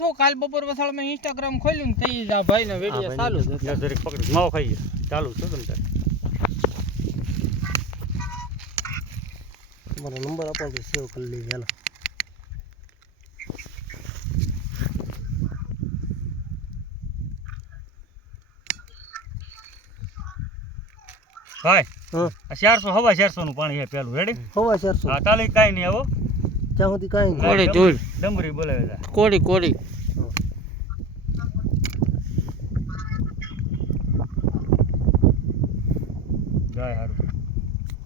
છો કાલ બપોર વસાળ મેં ઇન્સ્ટાગ્રામ ખોલ્યું ને તઈ જ આ ભાઈનો વિડિયો ચાલુ જ હતો. જરીક પકડી માવો ખાઈ ચાલુ છો તમે તાર મારો નંબર આપો તો સેવ કરી લઈએ હાલો. ભાઈ હા 400 હવા 400 નું પાણી છે પેલું રેડી હવા 400 હા તાલે કાઈ નહીં આવો ત્યાં સુધી કાંઈ નહીં. કોળી ધૂળ ડમરી બોલાવે છે કોળી જાય હારું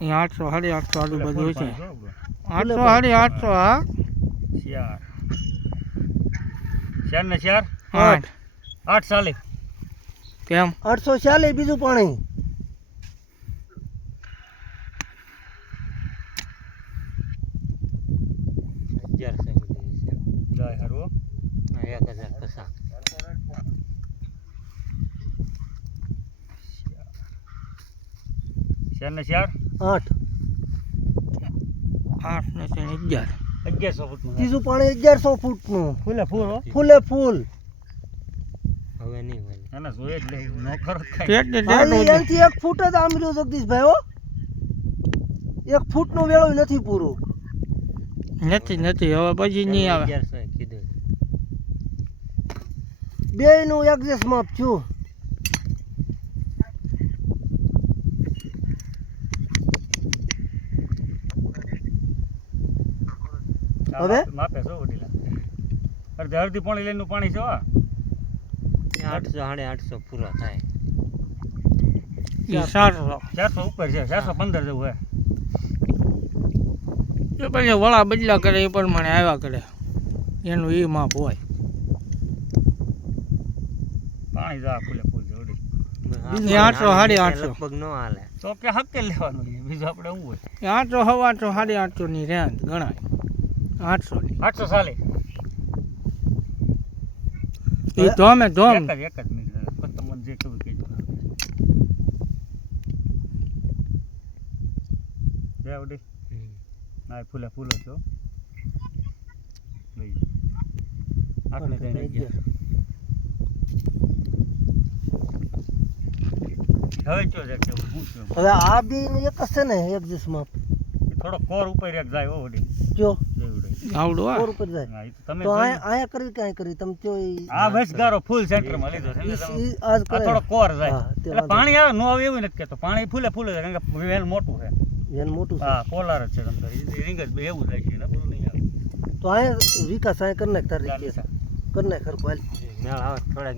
અહીંયા 800 850 આજુબાજુ છે. જો, 800 850 હા ચાર ચાર ને ચાર 8 8 ચાલે કેમ 840 બીજું પાણી. જાય હારું 1000 કસા ચાર ને ચાર 8 8 ને 11 1100 ફૂટનું ત્રીજું પાણી 1100 ફૂટનું ફૂલે ફૂલ હો ફૂલે ફૂલ. હવે નહીં હોય એને જોઈએ જ નહીં નો ખરો જ ખાય પેટ ને ખાલી એનાથી 1 ફૂટ જ આમ રહ્યો જગદીશભાઈ હો. 1 ફૂટનો વેળો નથી પૂરો. નથી હવે પછી નહીં આવે. બેયનું એડજસ્ટ માપ છું. હવે? માપે છો વડીલા અડધી પાણી લઈને પાણી છે 800 850 પૂરા થાય. 400 400 ઉપર છે 415 જેવું હે એ પછી વળા બદલા કરે એ પ્રમાણે આવ્યા કરે એનું એ માપ હોય. પાણી જા ફૂલે ફૂલ છે વડી 800 850 લગભગ ન હાલે. તો કે હકે લેવાનું છે બીજું આપણે શું હોય 800 850 ની રેન્જ ગણાય 800 ની 800 ચાલે એ ધોમે ધોમ એક જ મિનિટ પછી તમને જે કહ્યું કહેજો જય વડી ના ફૂલે ફૂલો છો લઈ આપણે જઈને ગયા હવે ચો છે કે હું છું હવે આ બી એક જ છે ને એડજસ્ટ માપ. થોડો કોર ઉપર એક જાય હો વડી જો જય આવડું કોર આ ઉપર જાય હા ઈ તો તમે તો જોયું. આયા કરવી કાંઈ કરી તમે જો આ બસ ગારો ફૂલ સેન્ટરમાં લીધો છે એટલે તમે આજ આ કરે થોડો કોર જાય હા, તે એટલે વાંધો પાણી આવે નો આવે એવું નથી કેતો પાણી ફૂલે ફૂલે છે કારણ કે વેલ મોટું છે એનું મોટું છે. હા પોલાર જ છે તમને રીંગ જ બે એવું થાય છે ને બોલું નહીં આવે તો આયા વિકાસ આયા કરી નાખ તારી ચાલી કરી નાખ હરખું હાલ. મેળ આવે થોડા